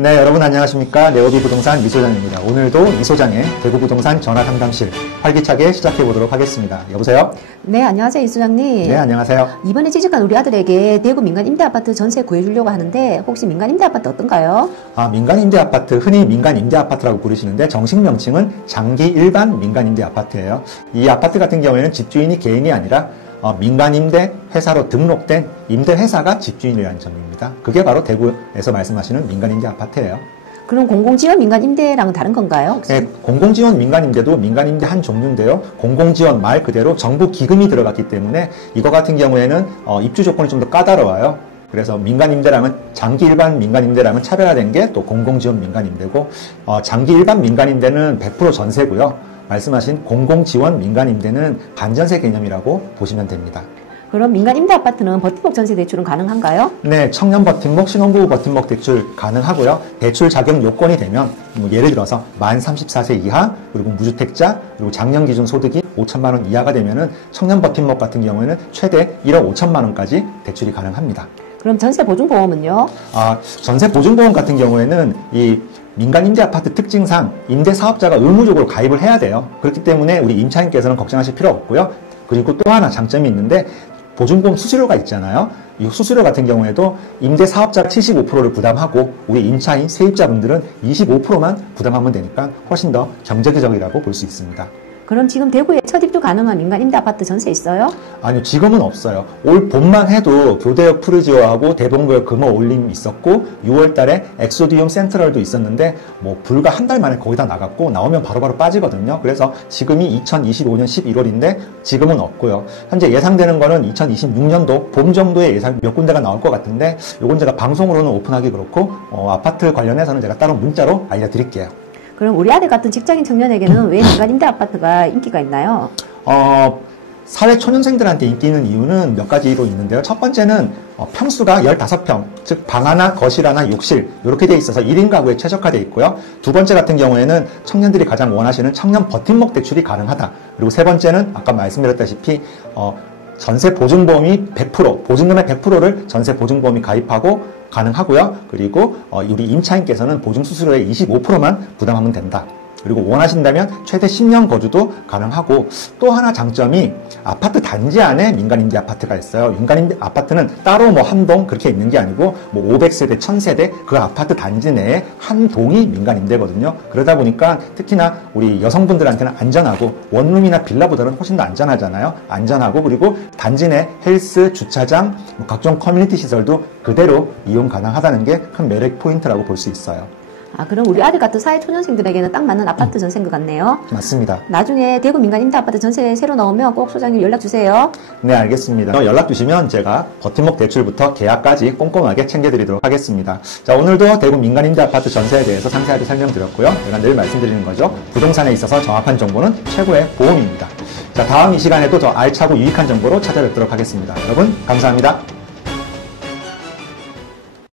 네, 여러분 안녕하십니까. 네오비 부동산 이소장입니다. 오늘도 이소장의 대구부동산 전화상담실 활기차게 시작해 보도록 하겠습니다. 여보세요? 네, 안녕하세요, 이소장님. 네, 안녕하세요. 이번에 취직한 우리 아들에게 대구 민간 임대아파트 전세 구해주려고 하는데 혹시 민간 임대아파트 어떤가요? 민간 임대아파트, 흔히 민간 임대아파트라고 부르시는데 정식 명칭은 장기 일반 민간 임대아파트예요. 이 아파트 같은 경우에는 집주인이 개인이 아니라 민간 임대 회사로 등록된 임대 회사가 집주인이라는 점입니다. 그게 바로 대구에서 말씀하시는 민간 임대 아파트예요. 그럼 공공지원 민간 임대랑은 다른 건가요? 혹시? 네, 공공지원 민간 임대도 민간 임대 한 종류인데요. 공공지원 말 그대로 정부 기금이 들어갔기 때문에 이거 같은 경우에는 입주 조건이 좀 더 까다로워요. 그래서 민간 임대랑은 장기 일반 민간 임대랑은 차별화된 게 또 공공지원 민간 임대고, 장기 일반 민간 임대는 100% 전세고요. 말씀하신 공공지원 민간임대는 반전세 개념이라고 보시면 됩니다. 그럼 민간 임대 아파트는 버팀목 전세 대출은 가능한가요? 네, 청년 버팀목, 신혼부부 버팀목 대출 가능하고요. 대출 자격 요건이 되면 예를 들어서 만 34세 이하, 그리고 무주택자, 그리고 작년 기준 소득이 5천만 원 이하가 되면은 청년 버팀목 같은 경우에는 최대 1억 5천만 원까지 대출이 가능합니다. 그럼 전세 보증보험은요? 전세 보증보험 같은 경우에는 이 민간 임대 아파트 특징상 임대 사업자가 의무적으로 가입을 해야 돼요. 그렇기 때문에 우리 임차인께서는 걱정하실 필요 없고요. 그리고 또 하나 장점이 있는데 보증보험 수수료가 있잖아요. 이 수수료 같은 경우에도 임대 사업자가 75%를 부담하고 우리 임차인 세입자분들은 25%만 부담하면 되니까 훨씬 더 경제적이라고 볼 수 있습니다. 그럼 지금 대구에 첫 입주 가능한 민간 임대 아파트 전세 있어요? 아니요, 지금은 없어요. 올 봄만 해도 교대역 푸르지오하고 대봉구역 금호 올림 있었고 6월 달에 엑소디움 센트럴도 있었는데 불과 한 달 만에 거의 다 나갔고 나오면 바로바로 빠지거든요. 그래서 지금이 2025년 11월인데 지금은 없고요. 현재 예상되는 거는 2026년도 봄 정도에 예상 몇 군데가 나올 것 같은데 요건 제가 방송으로는 오픈하기 그렇고 아파트 관련해서는 제가 따로 문자로 알려드릴게요. 그럼 우리 아들 같은 직장인 청년에게는 왜 민간 임대 아파트가 인기가 있나요? 사회 초년생들한테 인기 있는 이유는 몇 가지로 있는데요. 첫 번째는 평수가 15평, 즉 방 하나, 거실 하나, 욕실 이렇게 돼 있어서 1인 가구에 최적화되어 있고요. 두 번째 같은 경우에는 청년들이 가장 원하시는 청년 버팀목 대출이 가능하다. 그리고 세 번째는 아까 말씀드렸다시피 전세 보증보험이 100%, 보증금의 100%를 전세 보증보험이 가입하고 가능하고요. 그리고 우리 임차인께서는 보증 수수료의 25%만 부담하면 된다. 그리고 원하신다면 최대 10년 거주도 가능하고 또 하나 장점이 아파트 단지 안에 민간 임대 아파트가 있어요. 민간 임대 아파트는 따로 한 동 그렇게 있는 게 아니고 500세대, 1000세대 그 아파트 단지 내에 한 동이 민간 임대거든요. 그러다 보니까 특히나 우리 여성분들한테는 안전하고 원룸이나 빌라보다는 훨씬 더 안전하잖아요. 안전하고 그리고 단지 내 헬스, 주차장, 각종 커뮤니티 시설도 그대로 이용 가능하다는 게 큰 매력 포인트라고 볼 수 있어요. 그럼 우리 아들 같은 사회 초년생들에게는 딱 맞는 아파트 전세인 것 같네요. 맞습니다. 나중에 대구 민간 임대 아파트 전세 새로 나오면 꼭 소장님 연락 주세요. 네, 알겠습니다. 연락 주시면 제가 버팀목 대출부터 계약까지 꼼꼼하게 챙겨드리도록 하겠습니다. 자, 오늘도 대구 민간 임대 아파트 전세에 대해서 상세하게 설명드렸고요. 제가 늘 말씀드리는 거죠. 부동산에 있어서 정확한 정보는 최고의 보험입니다. 자, 다음 이 시간에도 더 알차고 유익한 정보로 찾아뵙도록 하겠습니다. 여러분, 감사합니다.